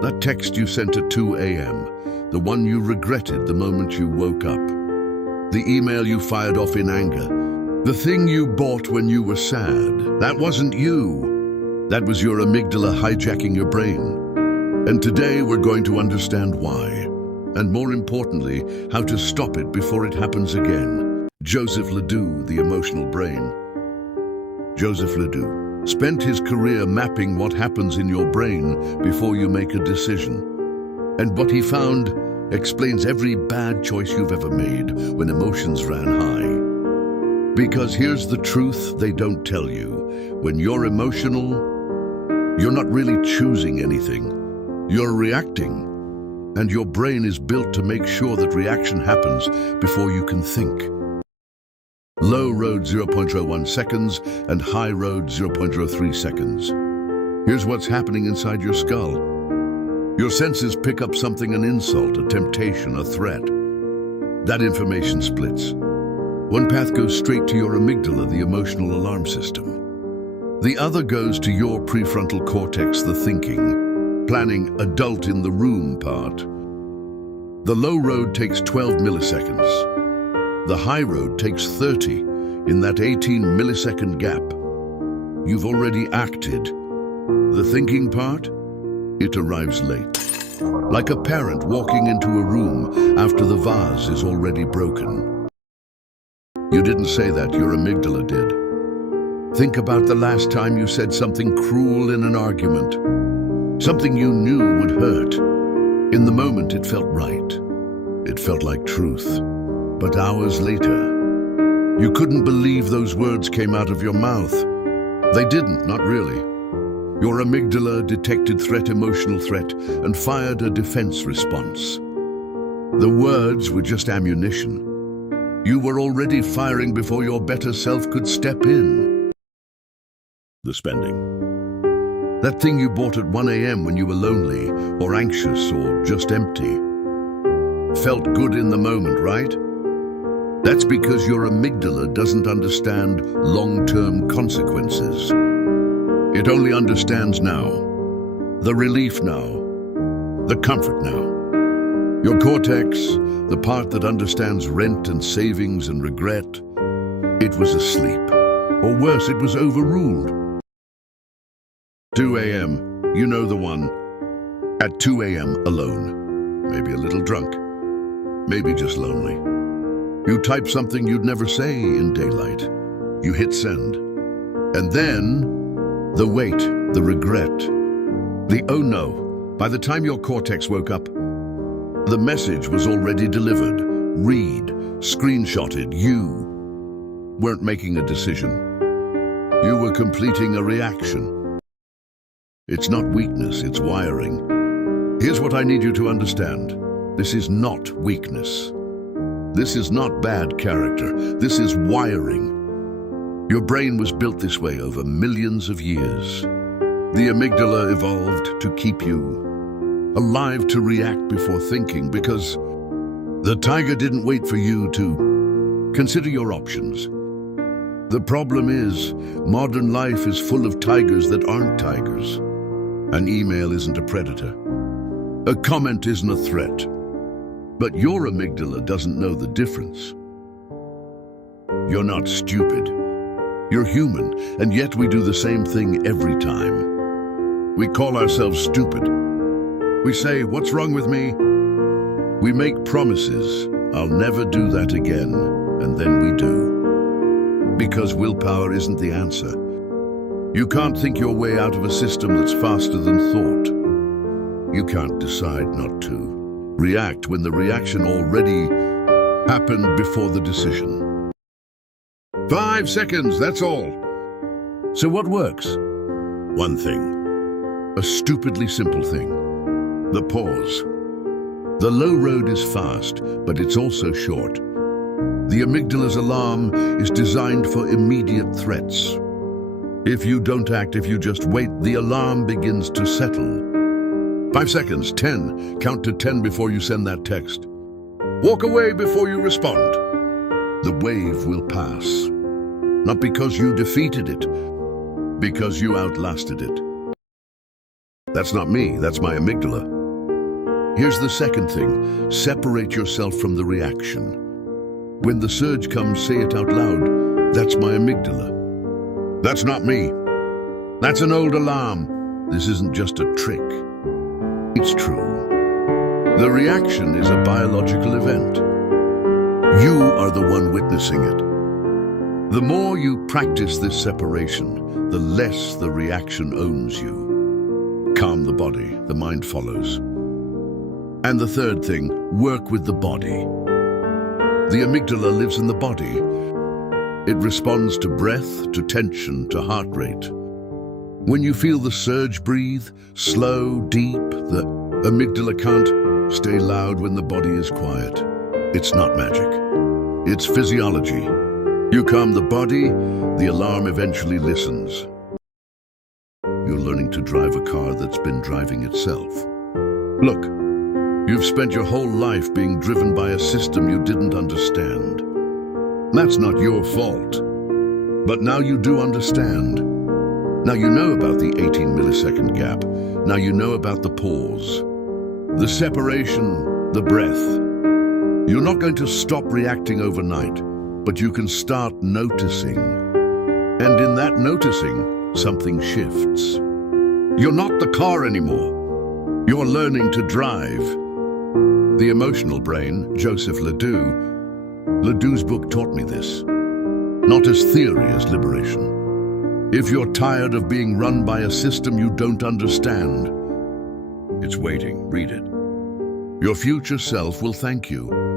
That text you sent at 2 a.m., the one you regretted the moment you woke up. The email you fired off in anger. The thing you bought when you were sad. That wasn't you. That was your amygdala hijacking your brain. And today we're going to understand why. And more importantly, how to stop it before it happens again. Joseph Ledoux, the emotional brain. Joseph Ledoux spent his career mapping what happens in your brain before you make a decision. And what he found explains every bad choice you've ever made when emotions ran high. Because here's the truth they don't tell you. When you're emotional, you're not really choosing anything. You're reacting. And your brain is built to make sure that reaction happens before you can think. Low road 0.01 seconds and high road 0.03 seconds. Here's what's happening inside your skull. Your senses pick up something, an insult, a temptation, a threat. That information splits. One path goes straight to your amygdala, the emotional alarm system. The other goes to your prefrontal cortex, the thinking, planning, adult in the room part. The low road takes 12 milliseconds. The high road takes 30 in that 18 millisecond gap. You've already acted. The thinking part, it arrives late. Like a parent walking into a room after the vase is already broken. You didn't say that, your amygdala did. Think about the last time you said something cruel in an argument. Something you knew would hurt. In the moment it felt right. It felt like truth. But hours later, you couldn't believe those words came out of your mouth. They didn't, not really. Your amygdala detected threat, emotional threat, and fired a defense response. The words were just ammunition. You were already firing before your better self could step in. The spending. That thing you bought at 1 a.m. when you were lonely, or anxious, or just empty. Felt good in the moment, right? That's because your amygdala doesn't understand long-term consequences. It only understands now, the relief now, the comfort now. Your cortex, the part that understands rent and savings and regret, it was asleep. Or worse, it was overruled. 2 a.m., you know the one. At 2 a.m. alone, maybe a little drunk, maybe just lonely. You type something you'd never say in daylight. You hit send. And then, the wait, the regret, the oh no. By the time your cortex woke up, the message was already delivered. Read, screenshotted. You weren't making a decision. You were completing a reaction. It's not weakness, it's wiring. Here's what I need you to understand. This is not weakness. This is not bad character. This is wiring. Your brain was built this way over millions of years. The amygdala evolved to keep you alive, to react before thinking, because the tiger didn't wait for you to consider your options. The problem is, modern life is full of tigers that aren't tigers. An email isn't a predator. A comment isn't a threat. But your amygdala doesn't know the difference. You're not stupid. You're human, and yet we do the same thing every time. We call ourselves stupid. We say, "What's wrong with me?" We make promises, "I'll never do that again," and then we do. Because willpower isn't the answer. You can't think your way out of a system that's faster than thought. You can't decide not to react when the reaction already happened before the decision. 5 seconds, that's all. So what works? One thing. A stupidly simple thing. The pause. The low road is fast, but it's also short. The amygdala's alarm is designed for immediate threats. If you don't act, if you just wait, the alarm begins to settle. 5 seconds, 10. Count to 10 before you send that text. Walk away before you respond. The wave will pass. Not because you defeated it, because you outlasted it. That's not me, that's my amygdala. Here's the second thing. Separate yourself from the reaction. When the surge comes, say it out loud. That's my amygdala. That's not me. That's an old alarm. This isn't just a trick. It's true. The reaction is a biological event. You are the one witnessing it. The more you practice this separation, the less the reaction owns you. Calm the body, the mind follows. And the third thing, work with the body. The amygdala lives in the body. It responds to breath, to tension, to heart rate. When you feel the surge, breathe, slow, deep. The amygdala can't stay loud when the body is quiet. It's not magic. It's physiology. You calm the body, the alarm eventually listens. You're learning to drive a car that's been driving itself. Look, you've spent your whole life being driven by a system you didn't understand. That's not your fault. But now you do understand. Now you know about the 18-millisecond gap. Now you know about the pause, the separation, the breath. You're not going to stop reacting overnight, but you can start noticing. And in that noticing, something shifts. You're not the car anymore. You're learning to drive. The emotional brain, Joseph Ledoux. Ledoux's book taught me this. Not as theory, as liberation. If you're tired of being run by a system you don't understand, it's waiting. Read it. Your future self will thank you.